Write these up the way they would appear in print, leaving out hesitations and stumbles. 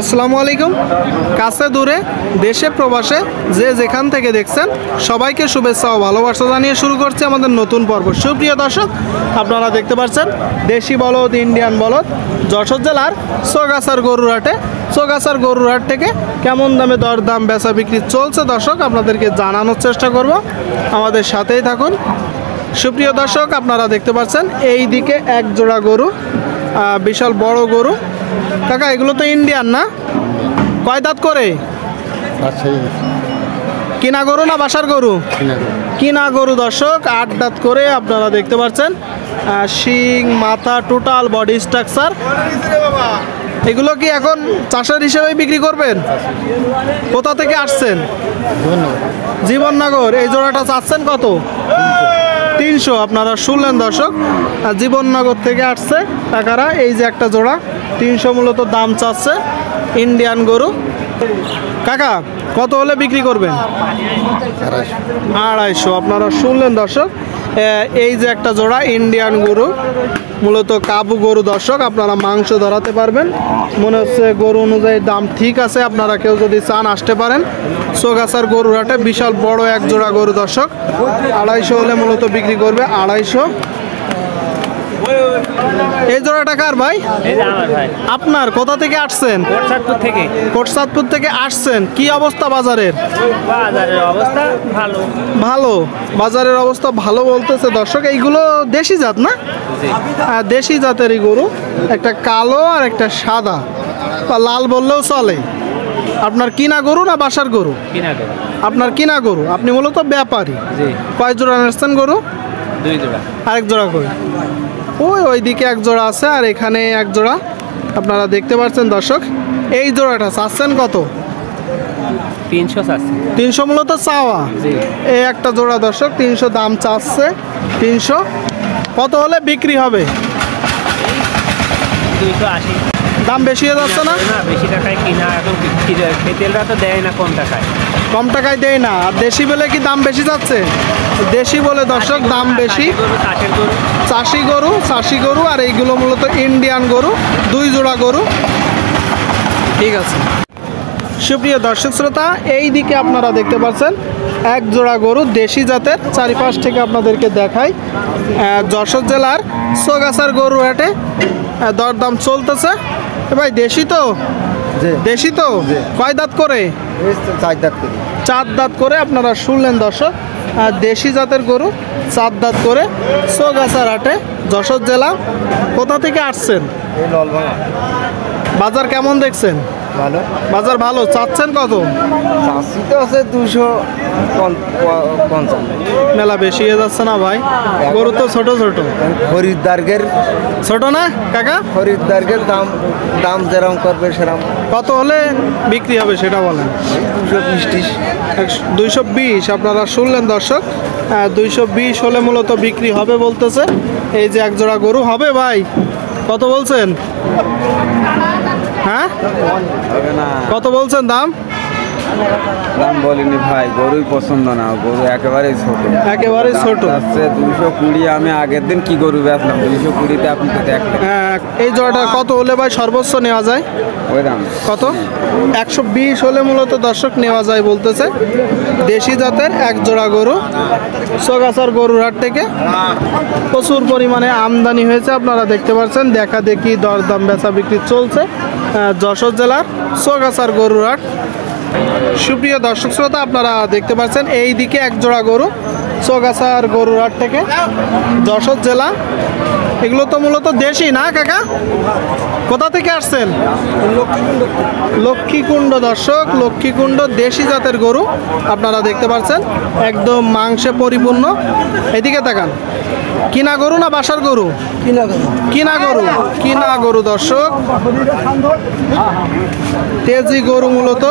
আসসালামু আলাইকুম। কাছে দূরে দেশে প্রবাসে যে যেখান থেকে দেখছেন সবাইকে শুভেচ্ছা ও ভালোবাসা জানিয়ে শুরু করছে আমাদের নতুন পর্ব। সুপ্রিয় দর্শক, আপনারা দেখতে পাচ্ছেন দেশি বলদ, ইন্ডিয়ান বলদ যশোর জেলার চৌগাছার গরুর হাটে। চৌগাছার গরুর হাট থেকে কেমন দামে দরদাম বেচা বিক্রি চলছে দর্শক আপনাদেরকে জানানোর চেষ্টা করব, আমাদের সাথেই থাকুন। সুপ্রিয় দর্শক, আপনারা দেখতে পাচ্ছেন এই দিকে এক জোড়া গরু, বিশাল বড় গরু। কাকা, এগুলো তো ইন্ডিয়ান না? কয় দাঁত করে? কিনা গরু না বাসার গরু? কিনা গরু দর্শক, 8 দাঁত করে আপনারা দেখতে পাচ্ছেন। শিং, মাথা, টোটাল বডি স্ট্রাকচার। এগুলো কি এখন চাষের হিসেবে বিক্রি করবেন? কোথা থেকে আসছেন? জীবননগর। এই জোড়াটা চাচ্ছেন কত? 300। আপনারা শুনলেন দর্শক, জীবননগর থেকে আসছে টাকারা। এই যে একটা জোড়া 300 মূলত দাম চাচ্ছে, ইন্ডিয়ান গরু। কাকা, কত হলে বিক্রি করবেন? 250। আপনারা শুনলেন দর্শক, এই যে একটা জোড়া ইন্ডিয়ান গরু, মূলত কাবু গরু দর্শক। আপনারা মাংস ধরাতে পারবেন, মনে হচ্ছে গরু অনুযায়ী দাম ঠিক আছে। আপনারা কেউ যদি চান আসতে পারেন চৌগাছার গরুর হাটে। বিশাল বড় এক জোড়া গরু দর্শক, 250 হলে মূলত বিক্রি করবে। 250। এই জোড়াটা কার ভাই? আপনার? কোথা থেকে আসছেন? কোটচাঁদপুর থেকে আসছেন। কি অবস্থা বাজারের? ভালো। বাজারের অবস্থা ভালো বলতেছে দর্শক। এইগুলো দেশি জাত না? দেশি জাতেরই গরু, একটা কালো আর একটা সাদা, বা লাল বললেও চলে। আপনার কিনা গরু না বাসার গরু? আপনার কিনা গরু। আপনি মূলত ব্যাপারী। কয় জোড়া নিচ্ছেন গরু? 2 জোড়া। আরেক জোড়া করে ওইদিকে এক জোড়া আছে, আর এখানে এক জোড়া আপনারা দেখতে পাচ্ছেন দর্শক। এই জোড়াটা চাচ্ছেন কত? 300 মূলত চাওয়া। এই একটা জোড়া দর্শক 300 দাম চাচ্ছে। 300 কত হলে বিক্রি হবে? 280। দাম বেশি হয়ে যাচ্ছে না? বেশি টাকায় কিনা, এখন তেলরা তো দেয় না কম টাকায়। কম টাকায় দেয় না, আর দেশি বলে কি দাম বেশি যাচ্ছে? দেশি বলে দর্শক দাম বেশি। চাষি গরু আর এইগুলো মূলত ইন্ডিয়ান গরু, 2 জোড়া গরু। ঠিক আছে সুপ্রিয় দর্শক শ্রোতা, এই দিকে আপনারা দেখতে পাচ্ছেন এক জোড়া গরু দেশি জাতের। চারিপাশ থেকে আপনাদেরকে দেখাই। যশোর জেলার চৌগাছার গরু হাটে দরদাম চলতেছে। ভাই দেশি তো? দেশি তো। কয় দাঁত করে? 4 দাঁত করে। আপনারা শুনলেন দর্শক, দেশি জাতের গরু 4 দাঁত করে। চৌগাছার হাটে, যশোর জেলা। কোথা থেকে আসছেন? বাজার কেমন দেখছেন? ভালো। বাজার ভালো। চাচ্ছেন কত? চাষি তো আছে 250। মেলা বেশি হয়ে যাচ্ছে না ভাই? গরু তো ছোট ছোট। খরিদ্দারদের ছোট না কাকা? খরিদ্দারদের দাম যেরকম করবে সেরকম। কত হলে বিক্রি হবে সেটা বলেন। 220। আপনারা শুনলেন দর্শক, 220 হলে মূলত বিক্রি হবে বলতেছে। এই যে এক জোড়া গরু হবে। ভাই কত বলছেন? হ্যাঁ, কত বলছেন দাম? দাম বলিনি ভাই, গরুই পছন্দ না, গরু একেবারেই ছোট। একেবারেই ছোট। 220। আমি আগের দিন কি গরু বেচলাম 220-তে, আপনি তো দেখলেন। এই জোড়াটা কত হলে ভাই সর্বোচ্চ নেওয়া যায়? ওই দাম কত? 120 হলে মূলত দর্শক নেওয়া যায় বলতেছে। দেশি জাতের এক জোড়া গরু, চৌগাছার গরুর হাট থেকে প্রচুর পরিমাণে আমদানি হয়েছে। আপনারা দেখতে পাচ্ছেন, দেখা দেখি দরদাম বেচা বিক্রি চলছে যশোর জেলার চৌগাছার গরুর হাট। সুপ্রিয় দর্শক শ্রোতা, আপনারা দেখতে পাচ্ছেন এই দিকে এক জোড়া গরু চৌগাছার গরুর হাট থেকে, যশোর জেলা। এগুলো তো মূলত দেশি না কাকা? কোথা থেকে আসছেন? লক্ষ্মীকুণ্ড দর্শক, লক্ষ্মীকুণ্ড। দেশি জাতের গরু আপনারা দেখতে পাচ্ছেন, একদম মাংসে পরিপূর্ণ। এদিকে তাকান। কিনা গরু না বাসার গরু? কিনা গরু। কিনা গরু দর্শক, তেজি গরু মূলত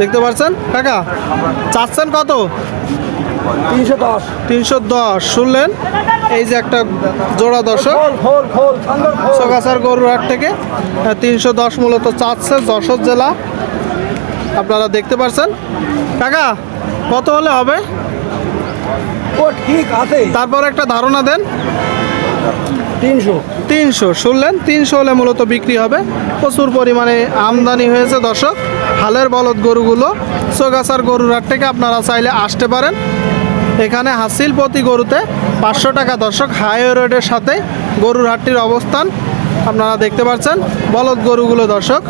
দেখতে পাচ্ছেন। কাকা চাচ্ছেন কত? 310। শুনলেন, এই যে একটা জোড়া দর্শক চৌগাছার গরুর হাট থেকে 310 মূলত চাচ্ছে যশোর জেলা। আপনারা দেখতে পাচ্ছেন। কাকা কত হলে হবে? ঠিক আছে, তারপর একটা ধারণা দেন। 300 শুনলেন, 300 হলে মূলত বিক্রি হবে। প্রচুর পরিমাণে আমদানি হয়েছে দর্শক হালের বলদ গরুগুলো। চৌগাছার গরুর হাট থেকে আপনারা চাইলে আসতে পারেন। এখানে হাসিল প্রতি গরুতে 500 টাকা দর্শক। হাইওয়ে রোডের সাথে গরুর হাটটির অবস্থান আপনারা দেখতে পাচ্ছেন। বলদ গরুগুলো দর্শক